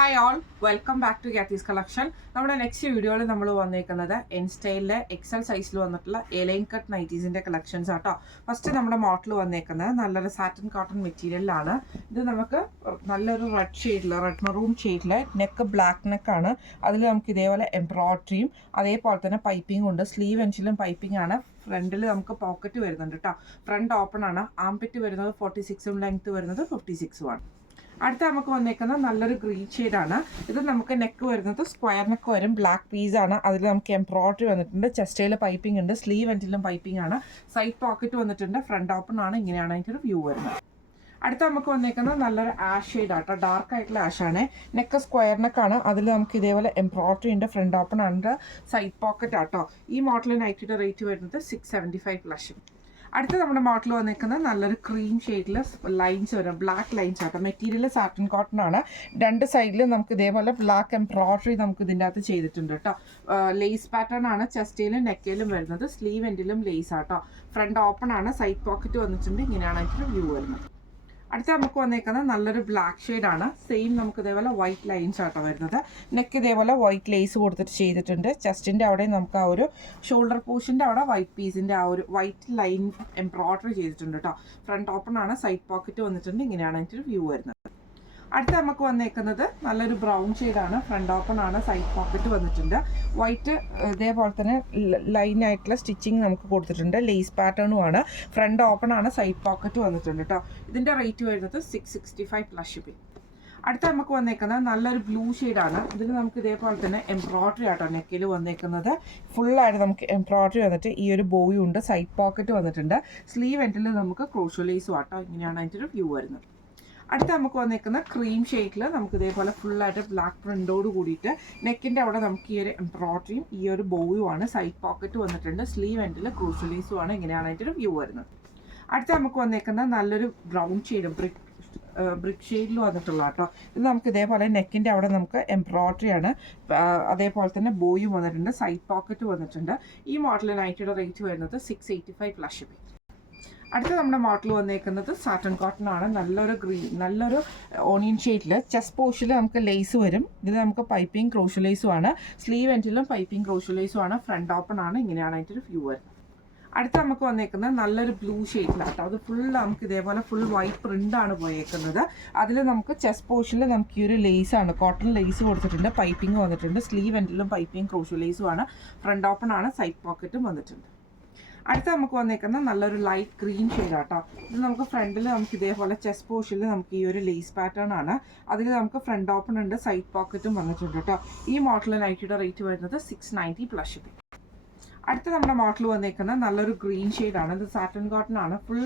Hi all, welcome back to ഗ്യാത്തീസ് collection. നമ്മുടെ next വീഡിയോയിൽ നമ്മൾ വന്നേക്കുന്നത് എൻ സ്റ്റൈലിലെ എക്സൽ സൈസിൽ വന്നിട്ടുള്ള എലൈൻ കട്ട് നൈറ്റീസിൻ്റെ കളക്ഷൻസ് ആട്ടോ. ഫസ്റ്റ് നമ്മുടെ മോഡൽ വന്നേക്കുന്നത് നല്ലൊരു സാറ്റിൻ കോട്ടൺ മെറ്റീരിയലിലാണ്. ഇത് നമുക്ക് നല്ലൊരു റെഡ് മറൂൺ ഷെയ്ഡിൽ നെക്ക് ബ്ലാക്ക് നെക്കാണ്. അതിൽ നമുക്ക് ഇതേപോലെ എംബ്രോയിഡറിയും അതേപോലെ തന്നെ പൈപ്പിംഗ് ഉണ്ട്. സ്ലീവ് എൻഡിലും പൈപ്പിംഗ് ആണ്. ഫ്രണ്ടിൽ നമുക്ക് പോക്കറ്റ് വരുന്നുണ്ട് കേട്ടോ. ഫ്രണ്ട് ഓപ്പൺ ആണ്. ആംപിറ്റ് വരുന്നത് 46ഉം ലെങ്ത് വരുന്നത് 56ഉമാണ്. അടുത്ത നമുക്ക് വന്നേക്കുന്നത് നല്ലൊരു ഗ്രീൻ ഷെയ്ഡാണ്. ഇത് നമുക്ക് നെക്ക് വരുന്നത് സ്ക്വയർ നെക്ക് വരും. ബ്ലാക്ക് പീസാണ്. അതിൽ നമുക്ക് എംബ്രോയിഡറി വന്നിട്ടുണ്ട്. ചെസ്റ്റയിൽ പൈപ്പിംഗ് ഉണ്ട്. സ്ലീവ് എൻഡിലും പൈപ്പിംഗ് ആണ്. സൈഡ് പോക്കറ്റ് വന്നിട്ടുണ്ട്. ഫ്രണ്ട് ഓപ്പൺ ആണ്. ഇങ്ങനെയാണ് അതിൻ്റെ ഒരു വ്യൂ വരുന്നത്. അടുത്ത നമുക്ക് വന്നേക്കുന്നത് നല്ലൊരു ആഷ് ഷെയ്ഡ് ആട്ടോ. ഡാർക്ക് ആയിട്ടുള്ള ആഷാണ്. നെക്ക് സ്ക്വയർ നെക്കാണ്. അതിൽ നമുക്ക് ഇതേപോലെ എംബ്രോയിഡറി ഉണ്ട്. ഫ്രണ്ട് ഓപ്പൺ ആണ്. സൈഡ് പോക്കറ്റ് ആട്ടോ. ഈ മോഡൽ നൈറ്റിയുടെ റേറ്റ് വരുന്നത് 675 പ്ലസ്. അടുത്ത നമ്മുടെ മോഡൽ വന്നിരിക്കുന്നത് നല്ലൊരു ക്രീം ഷെയ്ഡിൽ ലൈൻസ് വരും. ബ്ലാക്ക് ലൈൻസ് ആട്ടോ. മെറ്റീരിയൽ സാറ്റിൻ കോട്ടൺ ആണ്. രണ്ട് സൈഡിലും നമുക്ക് ഇതേപോലെ ബ്ലാക്ക് എംബ്രോയിഡറി നമുക്ക് ഇതിൻ്റെ അകത്ത് ചെയ്തിട്ടുണ്ട് കേട്ടോ. ലേസ് പാറ്റേൺ ആണ്. ചെസ്റ്റയിലും നെക്കയിലും വരുന്നത്. സ്ലീവ് എൻഡിലും ലേസ് ആട്ടോ. ഫ്രണ്ട് ഓപ്പൺ ആണ്. സൈഡ് പോക്കറ്റ് വന്നിട്ടുണ്ട്. ഇങ്ങനെയാണ് അതിൻ്റെ വ്യൂ വരുന്നത്. അടുത്ത നമുക്ക് വന്നേക്കുന്നത് നല്ലൊരു ബ്ലാക്ക് ഷെയ്ഡാണ്. സെയിം നമുക്ക് ഇതേപോലെ വൈറ്റ് ലൈൻസ് ആട്ടോ വരുന്നത്. നെക്ക് ഇതേപോലെ വൈറ്റ് ലേസ് കൊടുത്തിട്ട് ചെയ്തിട്ടുണ്ട്. ചെസ്റ്റിൻ്റെ അവിടെ നമുക്ക് ആ ഒരു ഷോൾഡർ പോർഷൻ്റെ അവിടെ വൈറ്റ് പീസിൻ്റെ ആ ഒരു വൈറ്റ് ലൈൻ എംബ്രോയിഡറി ചെയ്തിട്ടുണ്ട് കേട്ടോ. ഫ്രണ്ട് ഓപ്പൺ ആണ്. സൈഡ് പോക്കറ്റ് വന്നിട്ടുണ്ട്. ഇങ്ങനെയാണ് അതിൻ്റെ ഒരു വ്യൂ വരുന്നത്. അടുത്ത നമുക്ക് വന്നേക്കുന്നത് നല്ലൊരു ബ്രൗൺ ഷെയ്ഡാണ്. ഫ്രണ്ട് ഓപ്പൺ ആണ്. സൈഡ് പോക്കറ്റ് വന്നിട്ടുണ്ട്. വൈറ്റ് ഇതേപോലെ തന്നെ ലൈൻ ആയിട്ടുള്ള സ്റ്റിച്ചിങ് നമുക്ക് കൊടുത്തിട്ടുണ്ട്. ലേസ് പാറ്റേണും ആണ്. ഫ്രണ്ട് ഓപ്പൺ ആണ്. സൈഡ് പോക്കറ്റ് വന്നിട്ടുണ്ട് കേട്ടോ. ഇതിൻ്റെ റേറ്റ് വരുന്നത് 665 പ്ലസ് ഷിപ്പിംഗ്. അടുത്ത നമുക്ക് വന്നേക്കുന്നത് നല്ലൊരു ബ്ലൂ ഷെയ്ഡാണ്. ഇതിൽ നമുക്ക് ഇതേപോലെ തന്നെ എംബ്രോയിഡറി ആട്ടോ നെക്കിൽ വന്നേക്കുന്നത്. ഫുള്ളായിട്ട് നമുക്ക് എംബ്രോയിഡറി വന്നിട്ട് ഈ ഒരു ബോയും ഉണ്ട്. സൈഡ് പോക്കറ്റ് വന്നിട്ടുണ്ട്. സ്ലീവ് എൻഡിൽ നമുക്ക് ക്രോഷോ ലേസും ആട്ടോ. ഇങ്ങനെയാണ് അതിൻ്റെ ഒരു വ്യൂ വരുന്നത്. അടുത്ത നമുക്ക് വന്നേക്കുന്ന ക്രീം ഷെയ്ഡിൽ നമുക്ക് ഇതേപോലെ ഫുള്ളായിട്ട് ബ്ലാക്ക് പ്രിൻ്റോട് കൂടിയിട്ട് നെക്കിൻ്റെ അവിടെ നമുക്ക് ഈ ഒരു എംബ്രോയിഡറിയും ഈ ഒരു ബോയുമാണ്. സൈഡ് പോക്കറ്റ് വന്നിട്ടുണ്ട്. സ്ലീവ് എൻഡിൽ ക്രൂഷോ ലേസുമാണ്. ഇങ്ങനെയാണ് അതിൻ്റെ ഒരു വ്യൂ വരുന്നത്. അടുത്ത നമുക്ക് വന്നേക്കുന്ന നല്ലൊരു ബ്രൗൺ ഷെയ്ഡ് ബ്രിക്ക് ഷെയ്ഡിൽ വന്നിട്ടുള്ള കേട്ടോ. ഇത് നമുക്ക് ഇതേപോലെ നെക്കിൻ്റെ അവിടെ നമുക്ക് എംബ്രോയിഡറി ആണ്. അതേപോലെ തന്നെ ബോയും വന്നിട്ടുണ്ട്. സൈഡ് പോക്കറ്റ് വന്നിട്ടുണ്ട്. ഈ മോഡൽ നൈറ്റിയുടെ റേറ്റ് വരുന്നത് 685 പ്ലസ് ഷിപ്പിംഗ്. അടുത്ത നമ്മുടെ മോഡൽ വന്നേക്കുന്നത് സാറ്റൻ കോട്ടൺ ആണ്. നല്ലൊരു ഓണിയൻ ഷെയ്ഡിൽ ചെസ്റ്റ് പോർഷനിൽ നമുക്ക് ലേസ് വരും. ഇതിൽ നമുക്ക് പൈപ്പിംഗ് ക്രോഷോ ലേസും ആണ്. സ്ലീവ് എൻഡിലും പൈപ്പിംഗ് ക്രോഷോ ലേസും ആണ്. ഫ്രണ്ട് ഓപ്പൺ ആണ്. ഇങ്ങനെയാണ് അതിൻ്റെ ഒരു വ്യൂ വരുന്നത്. അടുത്ത നമുക്ക് വന്നേക്കുന്നത് നല്ലൊരു ബ്ലൂ ഷെയ്ഡിലാട്ടോ. അത് ഫുൾ നമുക്ക് ഇതേപോലെ ഫുൾ വൈറ്റ് പ്രിൻ്റാണ് പോയേക്കുന്നത്. അതിൽ നമുക്ക് ചെസ്റ്റ് പോർഷനിൽ നമുക്ക് ഈ ഒരു ലേസാണ്. കോട്ടൺ ലേസ് കൊടുത്തിട്ടുണ്ട്. പൈപ്പിംഗ് വന്നിട്ടുണ്ട്. സ്ലീവ് എൻഡിലും പൈപ്പിംഗ് ക്രോഷോ ലേസും ആണ്. ഫ്രണ്ട് ഓപ്പൺ ആണ്. സൈഡ് പോക്കറ്റും വന്നിട്ടുണ്ട്. അടുത്ത നമുക്ക് വന്നേക്കുന്ന നല്ലൊരു ലൈറ്റ് ഗ്രീൻ ഷെയ്ഡാട്ടോ. ഇത് നമുക്ക് ഫ്രണ്ടിൽ നമുക്ക് ഇതേപോലെ ചെസ്റ്റ് പോർഷനിൽ നമുക്ക് ഈ ഒരു ലേസ് പാറ്റേൺ ആണ്. അതിൽ നമുക്ക് ഫ്രണ്ട് ഓപ്പൺ ഉണ്ട്. സൈഡ് പോക്കറ്റും വന്നിട്ടുണ്ട് കേട്ടോ. ഈ മോഡൽ നൈറ്റിയുടെ റേറ്റ് വരുന്നത് 690 പ്ലസ് ഷിപ്പിംഗ്. അടുത്ത നമ്മുടെ മോഡൽ വന്നേക്കുന്നത് നല്ലൊരു ഗ്രീൻ ഷെയ്ഡാണ്. ഇത് സാറ്റൻ കോട്ടൺ ആണ്. ഫുൾ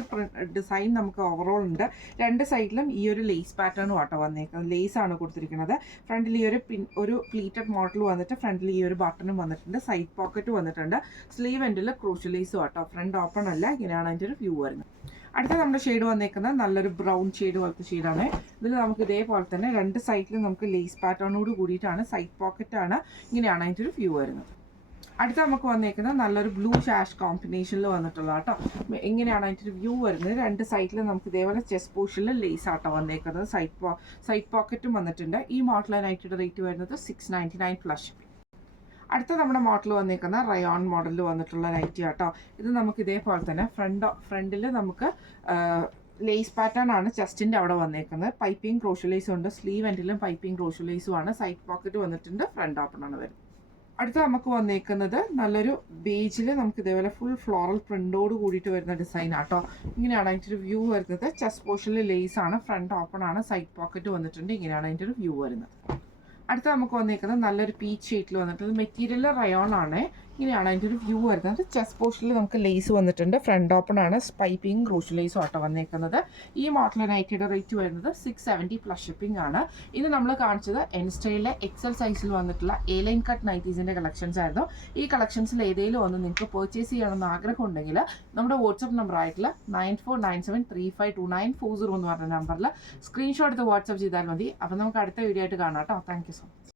ഡിസൈൻ നമുക്ക് ഓവറോൾ ഉണ്ട്. രണ്ട് സൈഡിലും ഈ ഒരു ലേസ് പാറ്റേണും ആട്ടോ വന്നേക്കുന്നത്. ലേസ് ആണ് കൊടുത്തിരിക്കുന്നത്. ഫ്രണ്ടിൽ ഈ ഒരു പ്ലീറ്റഡ് മോഡൽ വന്നിട്ട് ഫ്രണ്ടിൽ ഈ ഒരു ബട്ടണും വന്നിട്ടുണ്ട്. സൈഡ് പോക്കറ്റ് വന്നിട്ടുണ്ട്. സ്ലീവ് എൻഡിൽ ക്രൂഷോ ലേസും ആട്ടോ. ഫ്രണ്ട് ഓപ്പൺ അല്ല. ഇങ്ങനെയാണ് അതിൻ്റെ ഒരു വ്യൂ വരുന്നത്. അടുത്ത നമ്മുടെ ഷെയ്ഡ് വന്നേക്കുന്നത് നല്ലൊരു ബ്രൗൺ ഷെയ്ഡ് പോലത്തെ ഷെയ്ഡാണ്. ഇതിൽ നമുക്ക് ഇതേപോലെ തന്നെ രണ്ട് സൈഡിലും നമുക്ക് ലേസ് പാറ്റേണോട് കൂടിയിട്ടാണ്. സൈഡ് പോക്കറ്റ് ആണ്. ഇങ്ങനെയാണ് അതിൻ്റെ ഒരു വ്യൂ വരുന്നത്. അടുത്ത നമുക്ക് വന്നേക്കുന്നത് നല്ലൊരു ബ്ലൂ ഷാഷ് കോമ്പിനേഷനിൽ വന്നിട്ടുള്ള കേട്ടോ. ഇങ്ങനെയാണ് അതിൻ്റെ ഒരു വ്യൂ വരുന്നത്. രണ്ട് സൈഡിൽ നമുക്ക് ഇതേപോലെ ചെസ്റ്റ് പോർഷനിൽ ലേസ് ആട്ടോ വന്നേക്കുന്നത്. സൈഡ് പോക്കറ്റും വന്നിട്ടുണ്ട്. ഈ മോഡൽ നൈറ്റിയുടെ റേറ്റ് വരുന്നത് 699 പ്ലസ് ഷിപ്പിംഗ്. അടുത്ത നമ്മുടെ മോഡൽ വന്നേക്കുന്ന റയോൺ മോഡലിൽ വന്നിട്ടുള്ള നൈറ്റി ആട്ടോ. ഇത് നമുക്ക് ഇതേപോലെ തന്നെ ഫ്രണ്ടിൽ നമുക്ക് ലേസ് പാറ്റേൺ ആണ്. ചെസ്റ്റിൻ്റെ അവിടെ വന്നേക്കുന്നത്. പൈപ്പിംഗ് ക്രോഷോ ലേസും ഉണ്ട്. സ്ലീവ് എൻഡിലും പൈപ്പിംഗ് ക്രോഷോ ലേസും ആണ്. സൈഡ് പോക്കറ്റ് വന്നിട്ടുണ്ട്. ഫ്രണ്ട് ഓപ്പൺ ആണ് വരുന്നത്. അടുത്ത നമുക്ക് വന്നേക്കുന്നത് നല്ലൊരു ബേജിൽ നമുക്ക് ഇതേപോലെ ഫുൾ ഫ്ലോറൽ പ്രിൻ്റോട് കൂടിയിട്ട് വരുന്ന ഡിസൈൻ ആട്ടോ. ഇങ്ങനെയാണ് അതിൻ്റെ ഒരു വ്യൂ വരുന്നത്. ചെസ്റ്റ് പോർഷനിൽ ലേസ് ആണ്. ഫ്രണ്ട് ഓപ്പൺ ആണ്. സൈഡ് പോക്കറ്റ് വന്നിട്ടുണ്ട്. ഇങ്ങനെയാണ് അതിൻ്റെ ഒരു വ്യൂ വരുന്നത്. അടുത്ത നമുക്ക് വന്നേക്കുന്നത് നല്ലൊരു പീച്ച് ഷെയ്ഡിൽ വന്നിട്ടുണ്ട്. മെറ്റീരിയൽ റയോൺ ആണ്. ഇങ്ങനെയാണ് അതിൻ്റെ ഒരു വ്യൂ വരുന്നത്. ചെസ്റ്റ് പോർഷനിൽ നമുക്ക് ലേസ് വന്നിട്ടുണ്ട്. ഫ്രണ്ട് ഓപ്പൺ ആണ്. പൈപ്പിംഗ് ക്രൂഷോ ലേസും ആട്ടോ വന്നേക്കുന്നത്. ഈ മോഡൽ നൈറ്റിയുടെ റേറ്റ് വരുന്നത് 670 പ്ലസ് ഷിപ്പിംഗ് ആണ്. ഇത് നമ്മൾ കാണിച്ചത് എൻ സ്റ്റൈലിലെ എക്സൽ സൈസിൽ വന്നിട്ടുള്ള എലൈൻ കട്ട് നൈറ്റീസിൻ്റെ കളക്ഷൻസ് ആയിരുന്നു. ഈ കളക്ഷൻസിൽ ഏതെങ്കിലും ഒന്ന് നിങ്ങൾക്ക് പർച്ചേസ് ചെയ്യണമെന്ന് ആഗ്രഹം ഉണ്ടെങ്കിൽ നമ്മുടെ വാട്സപ്പ് നമ്പർ ആയിട്ടുള്ള 9497352940 എന്ന് പറഞ്ഞ നമ്പറിൽ സ്ക്രീൻഷോട്ട് എടുത്ത് വാട്സപ്പ് ചെയ്താൽ മതി. അപ്പോൾ നമുക്ക് അടുത്ത വീഡിയോ ആയിട്ട് കാണാം കേട്ടോ. Thank you so much.